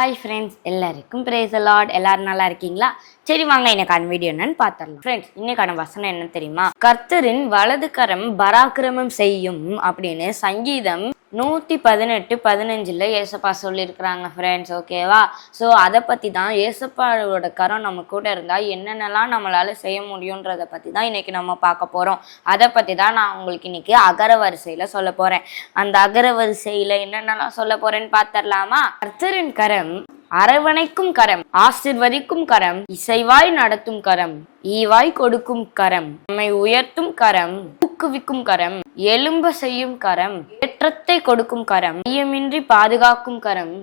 Hi friends, எல்லாருக்கும் praise the Lord. எல்லாரும் நல்லா இருக்கீங்களா? சரி வாங்க, இன்னைக்கான வீடியோ என்னன்னு பார்த்துடலாம். ஃப்ரெண்ட்ஸ், இன்னைக்கான வசனம் என்ன தெரியுமா? கர்த்தரின் வலது கரம் பராக்கிரமம் செய்யும் அப்படின்னு சங்கீதம் 118:15 ஏசப்பா சொல்லியிருக்கிறாங்க ஃப்ரெண்ட்ஸ். ஓகேவா? ஸோ அதை பற்றி தான் ஏசப்பாவோட கரம் நம்ம கூட இருந்தால் என்னென்னலாம் நம்மளால செய்ய முடியுன்றதை பற்றி தான் இன்னைக்கு நம்ம பார்க்க போகிறோம். அதை பற்றி தான் நான் உங்களுக்கு இன்னைக்கு அகர வரிசையில் சொல்ல போகிறேன். அந்த அகர வரிசையில் என்னென்னலாம் சொல்ல போகிறேன்னு பார்த்துடலாமா? கர்த்தரின் கரம் அரவணைக்கும் கரம், ஆசிர்வதிக்கும் கரம், இசைவாய் நடத்தும் கரம், ஈவாய் கொடுக்கும் கரம், நம்மை உயர்த்தும் கரம், ஊக்குவிக்கும் கரம், எலும்ப செய்யும் கரம், ஏற்றத்தை கொடுக்கும் கரம், ஐயமின்றி பாதுகாக்கும் கரம்,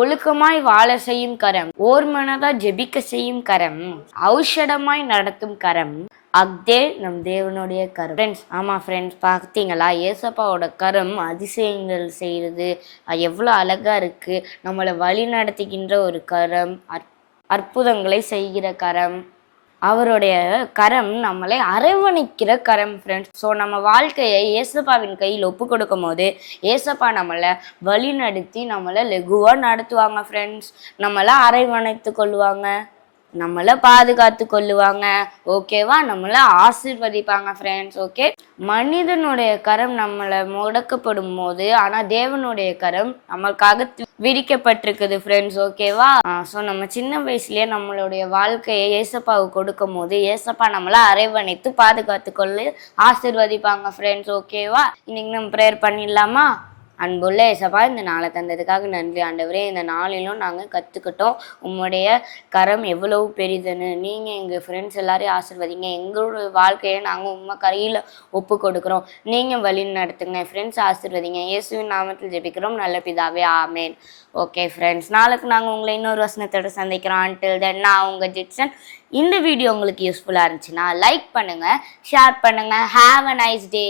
ஒழுக்கமாய் வாழ செய்யும் கரம், ஓர்மனதா ஜெபிக்க செய்யும் கரம், ஔஷதமாய் நடத்தும் கரம், அக்தே நம் தேவனுடைய கரம். ஃப்ரெண்ட்ஸ், ஆமாம் ஃப்ரெண்ட்ஸ், பார்த்தீங்களா? ஏசப்பாவோட கரம் அதிசயங்கள் செய்கிறது எவ்வளோ அழகாக இருக்குது. நம்மளை வழி நடத்துகின்ற ஒரு கரம், அற்புதங்களை செய்கிற கரம், அவருடைய கரம் நம்மளை அரவணைக்கிற கரம் ஃப்ரெண்ட்ஸ். ஸோ நம்ம வாழ்க்கையை ஏசப்பாவின் கையில் ஒப்பு கொடுக்கும் போது ஏசப்பா நம்மளை வழி நடத்தி நம்மளை லெகுவாக நடத்துவாங்க ஃப்ரெண்ட்ஸ். நம்மளை அரவணைத்து கொள்ளுவாங்க, நம்மளை பாதுகாத்து கொள்ளுவாங்க. ஓகேவா? நம்மளை ஆசீர்வதிப்பாங்க ஃப்ரெண்ட்ஸ். ஓகே, மனிதனுடைய கரம் நம்மளை முடக்கப்படும் போது ஆனால் தேவனுடைய கரம் நம்மளுக்காக விரிக்கப்பட்டிருக்குது ஃப்ரெண்ட்ஸ். ஓகேவா? ஸோ நம்ம சின்ன வயசுலேயே நம்மளுடைய வாழ்க்கையை ஏசப்பாவுக்கு கொடுக்கும் போது ஏசப்பா நம்மளை அரவணைத்து பாதுகாத்து கொள்ளு ஆசீர்வதிப்பாங்க ஃப்ரெண்ட்ஸ். ஓகேவா? இன்னைக்கு நம்ம ப்ரேயர் பண்ணிடலாமா? அன்புள்ள ஏசப்பா, இந்த நாளை தந்ததுக்காக நன்றி ஆண்டவரே. இந்த நாளிலும் நாங்கள் கற்றுக்கிட்டோம் உம்முடைய கரம் எவ்வளவு பெரிதுன்னு. நீங்கள் எங்கள் ஃப்ரெண்ட்ஸ் எல்லாரையும் ஆசீர்வதிங்க. எங்களோட வாழ்க்கையை நாங்கள் உண்மை கையில் ஒப்பு கொடுக்குறோம். நீங்கள் வழி நடத்துங்க ஃப்ரெண்ட்ஸ். ஆசீர்வதிங்க. இயேசுவின் நாமத்தில் ஜெபிக்கிறோம் நல்ல பிதாவே, ஆமேன். ஓகே ஃப்ரெண்ட்ஸ், நாளைக்கு நாங்கள் உங்களை இன்னொரு வசனத்தோட சந்திக்கிறோம். until then நான் உங்கள் ஜிக்சன். இந்த வீடியோ உங்களுக்கு யூஸ்ஃபுல்லாக இருந்துச்சுன்னா லைக் பண்ணுங்கள், ஷேர் பண்ணுங்கள். Have a nice day.